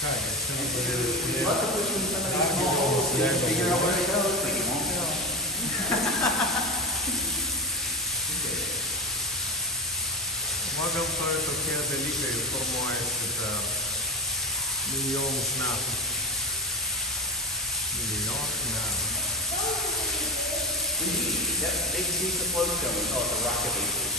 Sai, che stiamo a vedere. Lots of pushing some of these small holes to figure out where it goes, but you won't know. Mogę to tokie dalykai formuojasi per milijonus metų. Milijonus metų. Indeed, yep, big piece of flowstone, we call it the rock of ages.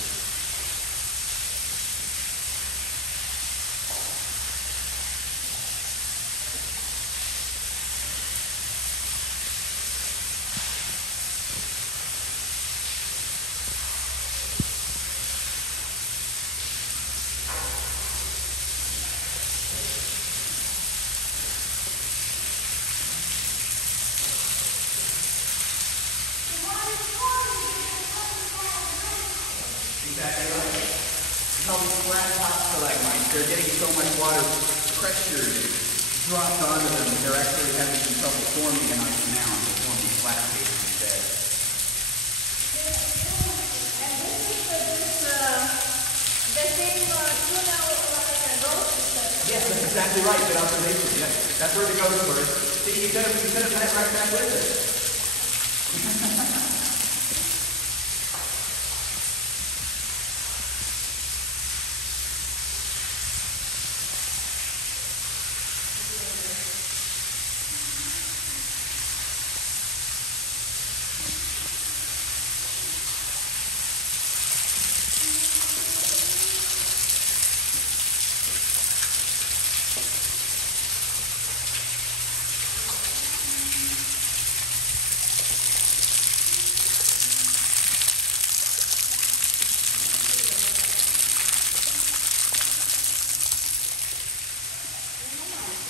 Exactly right. We call these flat top stalagmites. They're getting so much water pressure dropped onto them, they're actually having some trouble forming in our canal. They're forming flat cases instead. And this is the same tunnel like a ghost system. Yes, that's exactly right. Good observation. Yes, that's where the ghost were. See, you could have met right back with it.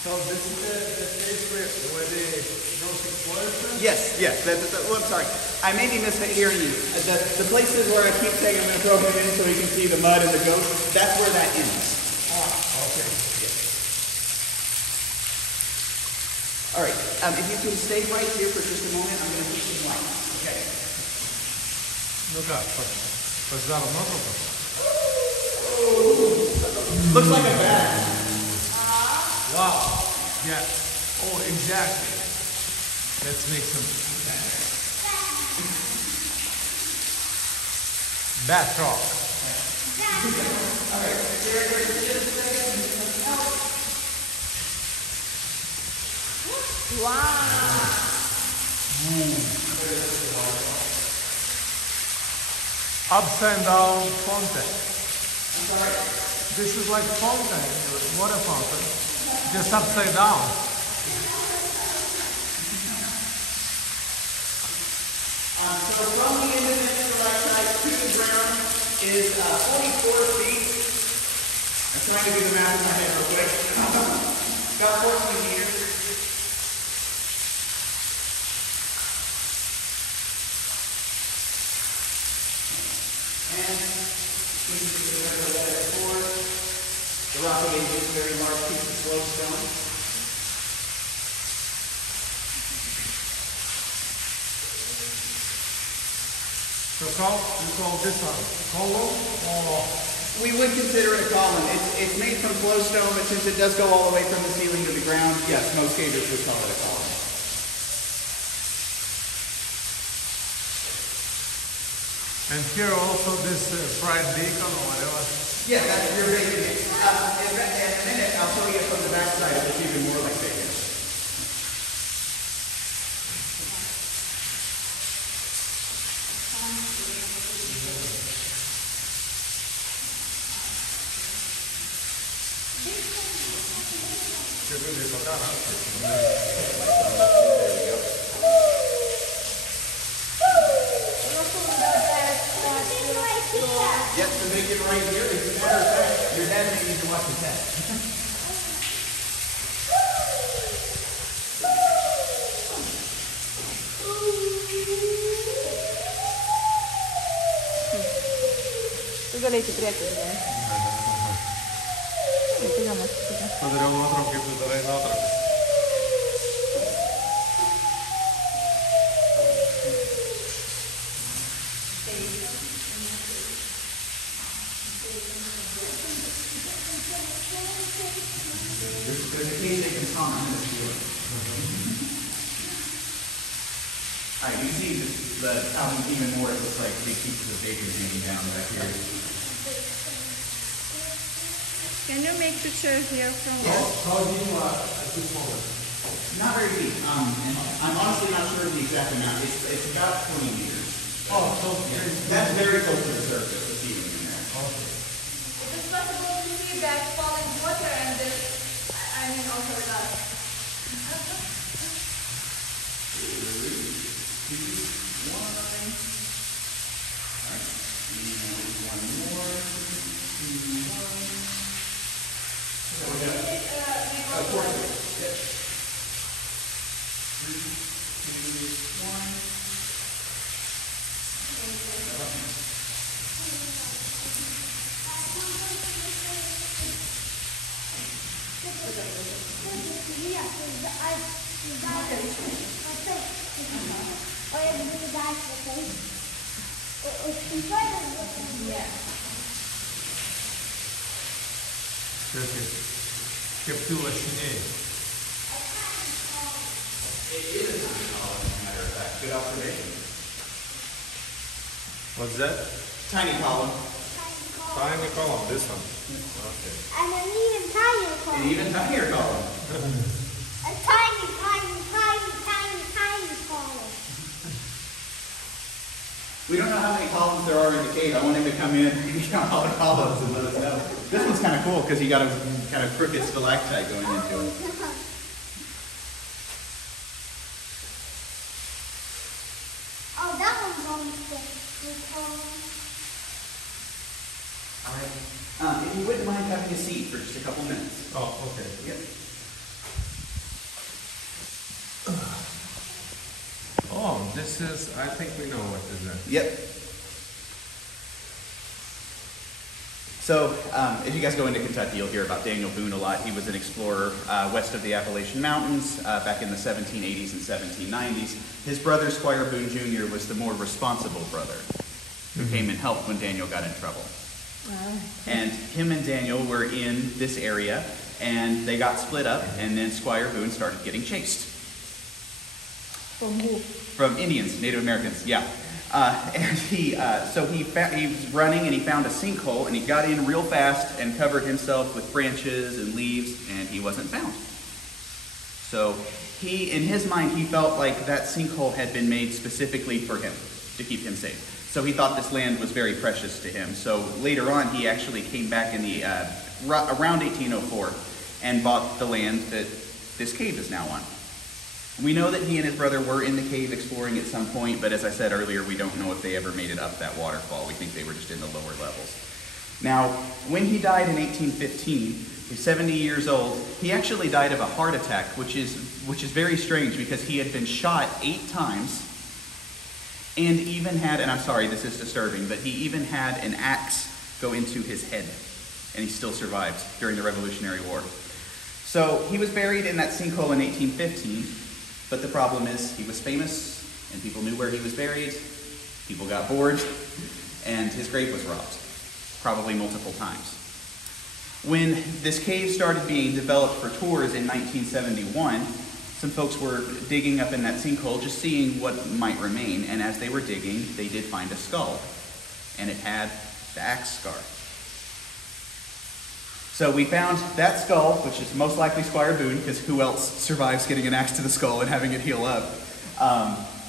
So this is the place where the those explosions? Yes, yes. Oh, I'm sorry. I may be mishearing you. The places where I keep saying I'm going to throw him in so he can see the mud and the ghost, that's where that ends. Ah, okay. Yes. All right. If you can stay right here for just a moment, I'm going to put some lights. Okay. Ну как, пожар много? Looks like a bat. Wow. Yeah. Oh, exactly. Let's make some bat rock. All right. Stay right here for just a second. Wow. Upside down fountain. I'm sorry. This is like fountain, water fountain, just upside down. So from the end of this stalactite to the ground is 44 feet. I'm trying to do the math in my head real quick. About 14 meters. And the rock of ages is a very large piece of flowstone. So you call this a column or? We would consider it a column. It's made from flowstone, but since it does go all the way from the ceiling to the ground, yes, most cavers would call it a column. And here also this fried bacon or whatever. Yeah, that's your bacon. In a minute, I'll show you from the back side if it's even more like bacon. Yes, the bacon right here. As a matter of fact, your dad may need to watch the test. Tu galėsi priekį, žinai. Tai gal mes tada. Padariau nuotrauką, kaip tu darai nuotrauką. There's occasion Tom, I'm gonna steal it. Alright, you can see the how even more it looks like big pieces of bacon hanging down back here. Can you make picture here from How deep at this moment? Not very deep. And I'm honestly not sure of the exact amount. It's about 20 meters. Oh, so Yeah. That's very close to the surface, the ceiling in there. okay. It is possible to see that falling water and this, I mean also that. Кепту лощиней. It is a tiny column, as a matter of fact. Good observation. What's that? Tiny column. Tiny column, this one. Okay. And an even tinier An column. even tinier column. A tiny, tiny, tiny, tiny, tiny column. We don't know how many columns there are in the cave. I want him to come in and count all the columns and let us know. This one's kind of cool because you got a kind of crooked stalactite going into it. Oh, that one's on the column. All right. If you wouldn't mind having a seat for just a couple minutes. Oh, okay. Yep. Oh, this is, I think we know what is that. Yep. So, as you guys go into Kentucky, you'll hear about Daniel Boone a lot. He was an explorer west of the Appalachian Mountains back in the 1780s and 1790s. His brother, Squire Boone Jr., was the more responsible brother who came and helped when Daniel got in trouble. And him and Daniel were in this area, and they got split up, and then Squire Boone started getting chased. From who? From Indians, Native Americans, yeah. And he was running and he found a sinkhole and he got in real fast and covered himself with branches and leaves and he wasn't found. So in his mind, he felt like that sinkhole had been made specifically for him to keep him safe. So he thought this land was very precious to him. So later on, he actually came back in the around 1804 and bought the land that this cave is now on. We know that he and his brother were in the cave exploring at some point, but as I said earlier, we don't know if they ever made it up that waterfall. We think they were just in the lower levels. Now, when he died in 1815, he's 70 years old, he actually died of a heart attack, which is very strange because he had been shot 8 times and even had, and I'm sorry, this is disturbing, but he even had an axe go into his head, and he still survived during the Revolutionary War. So he was buried in that sinkhole in 1815. But the problem is he was famous, and people knew where he was buried, people got bored, and his grave was robbed, probably multiple times. When this cave started being developed for tours in 1971, some folks were digging up in that sinkhole, just seeing what might remain, and as they were digging, they did find a skull, and it had the axe scar. So we found that skull, which is most likely Squire Boone, because who else survives getting an axe to the skull and having it heal up?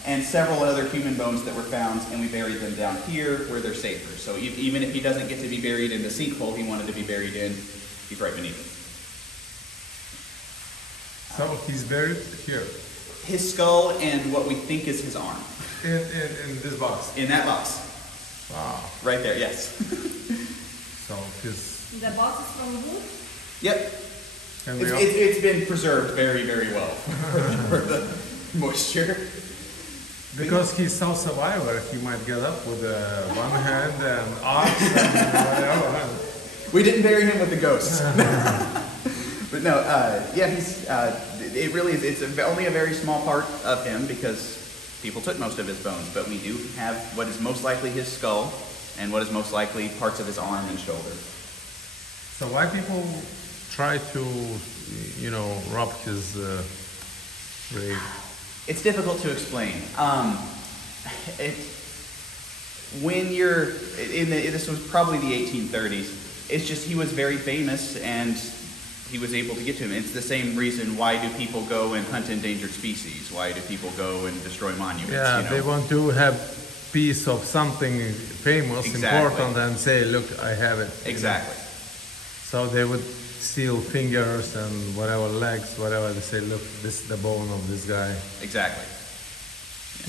And several other human bones that were found, and we buried them down here where they're safer. So even if he doesn't get to be buried in the sinkhole he wanted to be buried in, he's right beneath it. So he's buried here? His skull and what we think is his arm. In this box? In that box. Wow. Right there, yes. So his... The box is from wood? Yep. And It's been preserved very, very well for the moisture. because he's self-survivor, he might get up with one hand and axe and whatever. We didn't bury him with the ghosts. But no, yeah, it really is, it's only a very small part of him because people took most of his bones, but we do have what is most likely his skull and what is most likely parts of his arm and shoulder. So why people try to, you know, rob his rig? It's difficult to explain. When you're this was probably the 1830s. It's just he was very famous and he was able to get to him. It's the same reason why do people go and hunt endangered species? Why do people go and destroy monuments? Yeah, you know? they want to have piece of something famous, Exactly. important, and say, look, I have it. Exactly. So they would steal fingers and whatever, legs, whatever. They say, look, this is the bone of this guy. Exactly.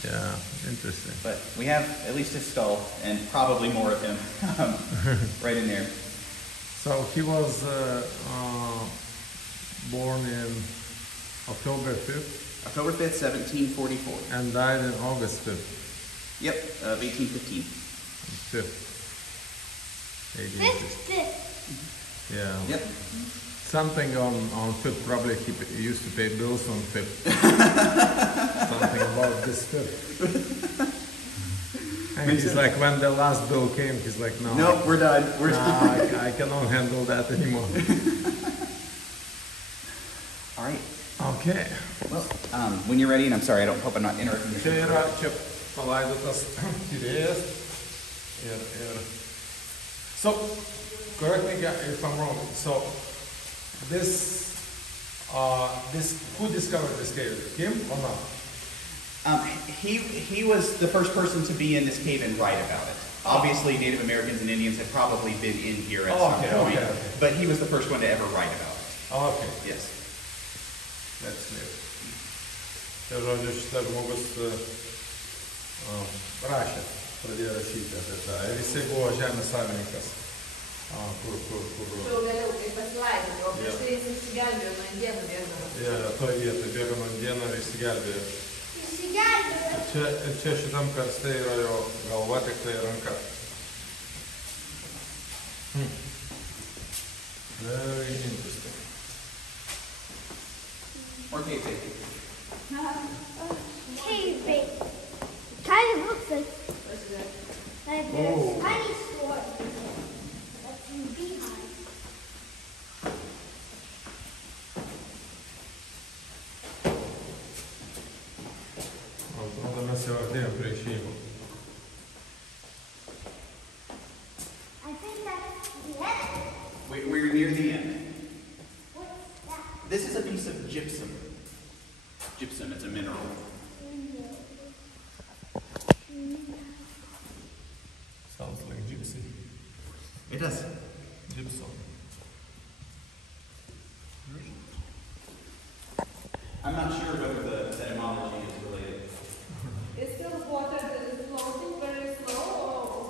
Yeah, interesting. But we have at least his skull and probably more of him right in there. So he was born in October 5th October 5th, 1744. and died in August 5th. Yep, of 1815. 5th. Fifth. Yeah. Yep. Something on 5th, probably he used to pay bills on 5th. Something about this 5th. And he's like, when the last bill came, he's like, no. Nope, we're done. I cannot handle that anymore. All right. Okay. Well, when you're ready, and I'm sorry, I hope I'm not interrupting Čia you. yra čia palaidotas tyrėjas. So, correct me if I'm wrong. So, this who discovered this cave? Him or not? He was the first person to be in this cave and write about it. Obviously, Native Americans and Indians had probably been in here at some point, but he was the first one to ever write about it. Okay. Yes. That's it. Tai žodžiu, šitas žmogus rašė, pradėjo rašyti apie tą. Ir jisai buvo žemės savininkas. Kur. Jau vėliau, kai pasilaidė, o prieš tai jis išsigelbėjo nuo indėnų bėgdamas. Ja, toj vietoj bėgo nuo indėnų ir išsigelbėjo. Išsigelbėjo. Ir čia šitam karste yra jo galva, tik tai ranka. Very interesting. Or cave bait. Cave bait. Kind of looks like Pasižiūrėk. Oh. this tiny sword. That's in beehive. Atrodo, mes jau artėjom prie išėjimo. I think that's the end. We're near the end. What's that? This is a piece of gypsum. Gypsum, it's a mineral. Sounds like gypsy. It does. Gypsum. I'm not sure whether the etymology is related. Is still water that is floating very slow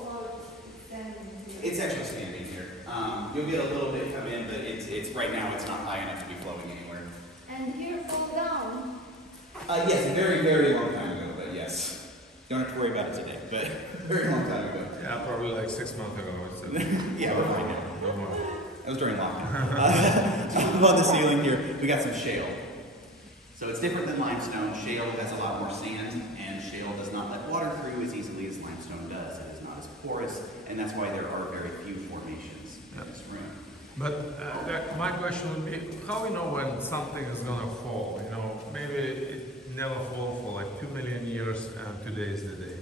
or standing here? It's actually standing here. You'll get a little bit come in, but it's right now it's not high enough to be flowing anywhere. And here fall down. Yes, a very, very long time ago, but yes. Don't have to worry about it today, but very long time ago. Yeah, probably like 6 months ago or so. Yeah, we're fine now. No more. That was during lockdown. Above the ceiling here, we got some shale. So it's different than limestone. Shale has a lot more sand, and shale does not let water through as easily as limestone does. It is not as porous, and that's why there are very few formations in this room. But my question would be, how we know when something is gonna fall? You know, maybe it never fall for like 2 million years, and today is the day.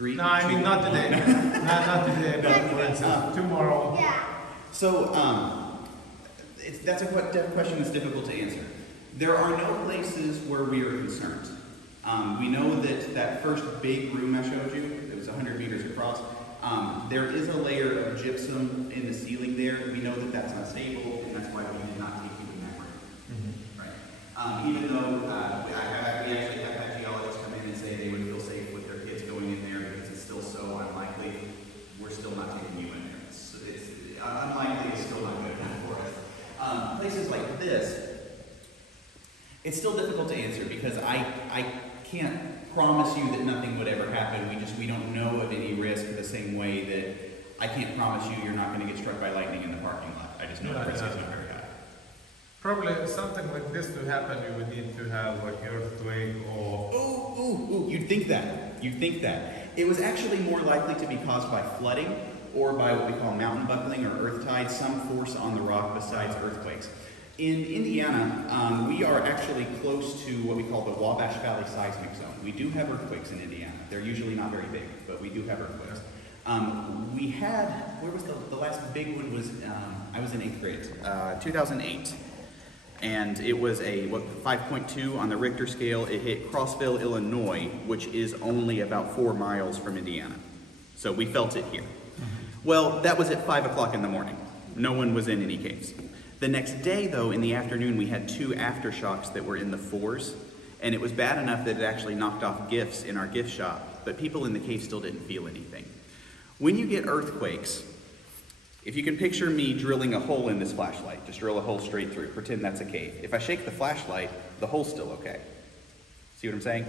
No, I mean not today. not today, but for instance, tomorrow. Yeah. So that's a question that's difficult to answer. There are no places where we are concerned. We know that first big room I showed you, it was 100 meters across, there is a layer of gypsum in the ceiling there. We know that that's unstable, and that's why we did not take you in that room. Right. Even though we actually have had geologists come in and say they would feel safe with their kids going in there because it's still so unlikely, we're still not taking you in there. It's unlikely, it's still not good enough for us. Places like this, it's still difficult to answer because I can't promise you that nothing would ever happen. We don't know of any risk the same way that I can't promise you you're not going to get struck by lightning in the parking lot. I just know the risk is not very high. Probably something like this to happen, you would need to have like earthquake or... Ooh, you'd think that. It was actually more likely to be caused by flooding or by what we call mountain buckling or earth tides, some force on the rock besides earthquakes. In Indiana, we are actually close to what we call the Wabash Valley seismic zone. We do have earthquakes in Indiana. They're usually not very big, but we do have earthquakes. We had, where was the last big one was, I was in 8th grade, 2008. And it was a 5.2 on the Richter scale. It hit Crossville, Illinois, which is only about 4 miles from Indiana. So we felt it here. Well, that was at 5 o'clock in the morning. No one was in any caves. The next day, though, in the afternoon, we had 2 aftershocks that were in the 4s, and it was bad enough that it actually knocked off gifts in our gift shop, but people in the cave still didn't feel anything. When you get earthquakes, if you can picture me drilling a hole in this flashlight, just drill a hole straight through, pretend that's a cave. If I shake the flashlight, the hole's still okay. See what I'm saying?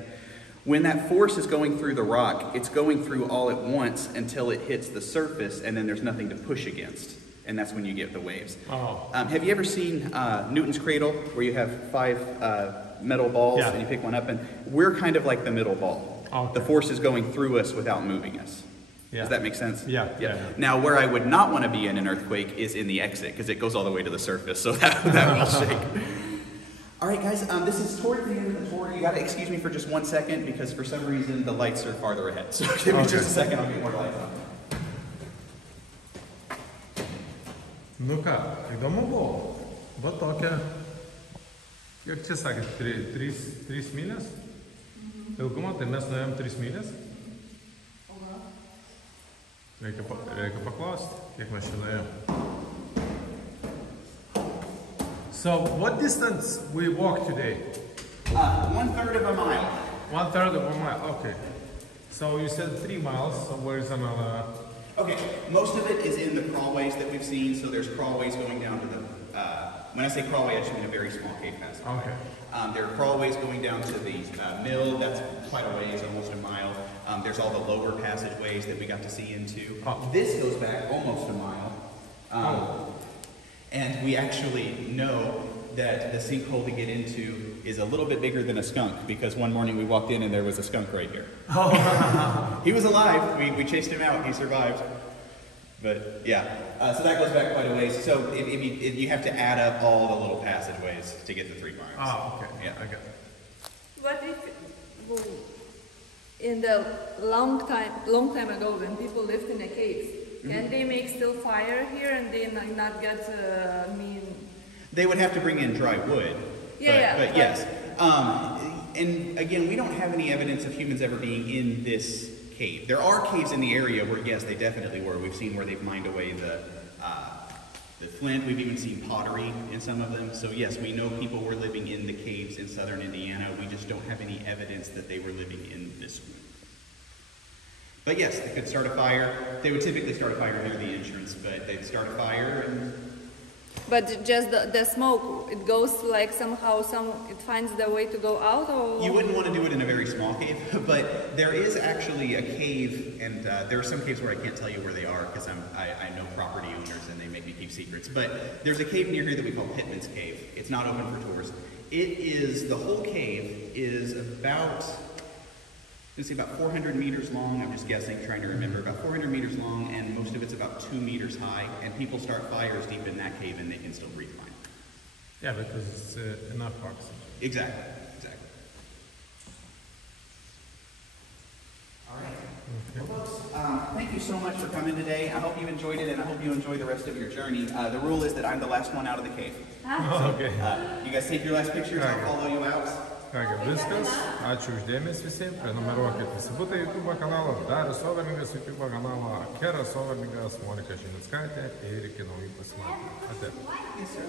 When that force is going through the rock, it's going through all at once until it hits the surface, and then there's nothing to push against. And that's when you get the waves. Oh. Have you ever seen Newton's cradle, where you have 5 metal balls and you pick one up? And we're kind of like the middle ball. Okay. The force is going through us without moving us. Yeah. Does that make sense? Yeah. Now, where I would not want to be in an earthquake is in the exit, because it goes all the way to the surface, so that will shake. All right, guys, this is toward the end of the tour. You got to excuse me for just 1 second, because for some reason the lights are farther ahead. So give me just a second, I'll get more lights on. Nu ką, įdomu buvo. Va tokia, kiek čia sakėt, 3 milės? Ilgumo, tai mes nuėjom 3 milės. Reikia paklausti, kiek mes čia nuėjom. So, what distance we walked today? 1/3 of a mile. 1/3 of a mile, okay. So you said 3 miles, so where's another? Okay, most of it is in the crawlways that we've seen, so there's crawlways going down to the, when I say crawlway, I just mean a very small cave passage. Okay. There are crawlways going down to the mill, that's quite a ways, almost a mile. There's all the lower passageways that we got to see into. This goes back almost a mile. And we actually know that the sinkhole to get into is a little bit bigger than a skunk, because one morning we walked in and there was a skunk right here. He was alive. We chased him out. He survived. But yeah, so that goes back quite a ways. So if you have to add up all the little passageways to get the 3 miles. Oh, okay. Yeah. Okay. What if in the long time ago, when people lived in a cave, can they make still fire here and they not get They would have to bring in dry wood. But yes. And again, we don't have any evidence of humans ever being in this cave. There are caves in the area where, yes, they definitely were. We've seen where they've mined away the flint. We've even seen pottery in some of them. So yes, we know people were living in the caves in southern Indiana. We just don't have any evidence that they were living in this one. But yes, they could start a fire. They would typically start a fire near the entrance, but they'd start a fire and... But just the smoke, it goes like somehow, it finds the way to go out, or? You wouldn't want to do it in a very small cave, but there is actually a cave, and there are some caves where I can't tell you where they are because I know property owners and they make me keep secrets. But there's a cave near here that we call Pittman's Cave. It's not open for tours. The whole cave is about, let's see, about 400 meters long. I'm just guessing, trying to remember. About 400 meters long, and most of it's about 2 meters high. And people start fires deep in that cave, and they can still breathe fine. Yeah, because it's enough oxygen. Exactly. All right. Okay. Well, folks, thank you so much for coming today. I hope you enjoyed it, and I hope you enjoy the rest of your journey. The rule is that I'm the last one out of the cave. Okay. You guys take your last pictures. I'll follow you out. Kągi, viskas. Ačiū uždėmesį visiems. Prenumeruokit Įsibutą YouTube kanalą, Darius Overlingas YouTube kanalą, Keras Overlingas, Monika Žinickaitė ir iki naujų pasimatymų. Ate. Yes, sir.